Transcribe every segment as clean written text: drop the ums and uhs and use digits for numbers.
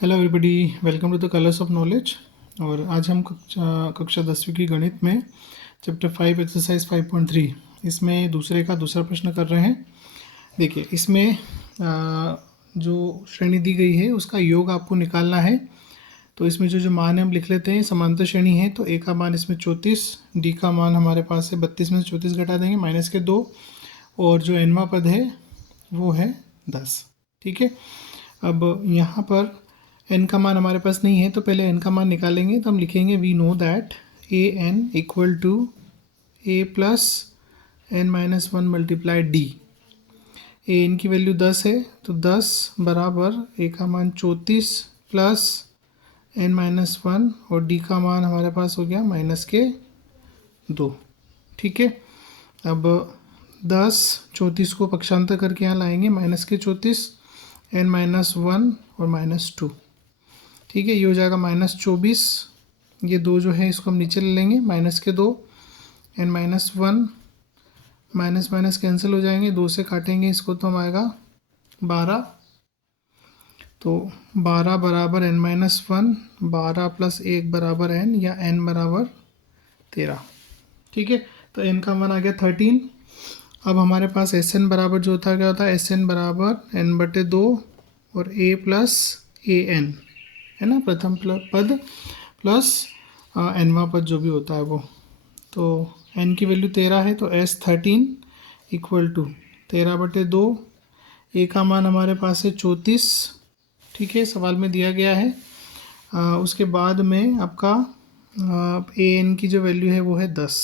Hello everybody, welcome to the colours of knowledge. और आज हम कक्षा 10वीं की गणित में चैप्टर 5 एक्सरसाइज 5.3 इसमें दूसरे का दूसरा प्रश्न कर रहे हैं। देखिए, इसमें जो श्रेणी दी गई है उसका योग आपको निकालना है। तो इसमें जो मान है हम लिख लेते हैं। समांतर श्रेणी है तो ए का मान इसमें 34, डी का मान हमारे पास है 32 में से 34 घटा देंगे माइनस के 2, और जो एनवा पद है वो है 10। ठीक है, अब यहाँ पर n का मान हमारे पास नहीं है तो पहले n का मान निकालेंगे। तो हम लिखेंगे we know that a n equal to a plus n minus one multiply d. A n की वैल्यू 10 है तो 10 बराबर ए का मान 34 प्लस एन माइनस वन, और डी का मान हमारे पास हो गया माइनस के 2। ठीक है, अब 10 34 को पक्षांतर करके यहाँ लाएंगे, माइनस के 34 एन माइनस वन और माइनस 2। ठीक है, ये हो जाएगा माइनस 24। ये 2 जो है इसको हम नीचे ले लेंगे, माइनस के 2 n minus one, minus minus cancel हो जाएंगे, 2 से काटेंगे इसको तो हम आएगा 12। तो 12 बराबर एन माइनस वन, 12 प्लस 1 बराबर एन, या एन बराबर 13। ठीक है, तो एन का मान आ गया 13। अब हमारे पास एस एन बराबर जो होता है क्या होता है, एस एन बराबर एन बटे 2 और ए प्लस ए एन, है ना, प्रथम पद प्लस एनवा पद जो भी होता है वो। तो एन की वैल्यू 13 है तो एस 13 इक्वल टू 13 बटे 2। ए का मान हमारे पास है 34। ठीक है, सवाल में दिया गया है। उसके बाद में आपका ए एन की जो वैल्यू है वो है 10।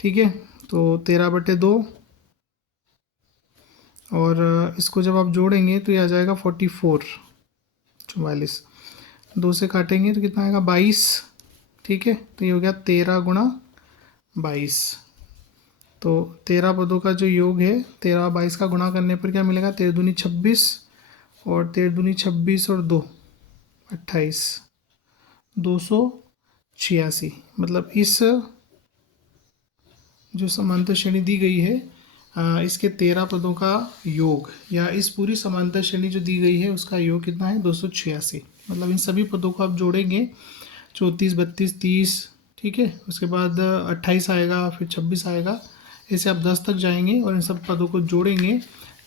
ठीक है, तो 13 बटे 2, और इसको जब आप जोड़ेंगे तो ये आ जाएगा 44, 44। 2 से काटेंगे तो कितना आएगा 22। ठीक है, तो ये हो गया 13 गुणा 22। तो 13 पदों का जो योग है, 13 22 का गुणा करने पर क्या मिलेगा, 13 दूनी 26, और 13 दूनी 26 और 2 28, 286। मतलब इस जो समांतर श्रेणी दी गई है इसके 13 पदों का योग, या इस पूरी समांतर श्रेणी जो दी गई है उसका योग कितना है, 286। मतलब इन सभी पदों को आप जोड़ेंगे, 34 32 30। ठीक है, उसके बाद 28 आएगा, फिर 26 आएगा, ऐसे आप 10 तक जाएंगे और इन सब पदों को जोड़ेंगे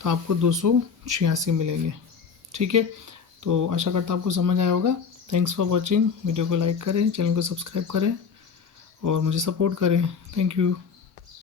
तो आपको 286 मिलेंगे। ठीक है, तो आशा करता आपको समझ आया होगा। Thanks for watching. वीडियो को लाइक करें, चैनल को सब्सक्राइब करें और मुझे सपोर्ट करें। Thank you.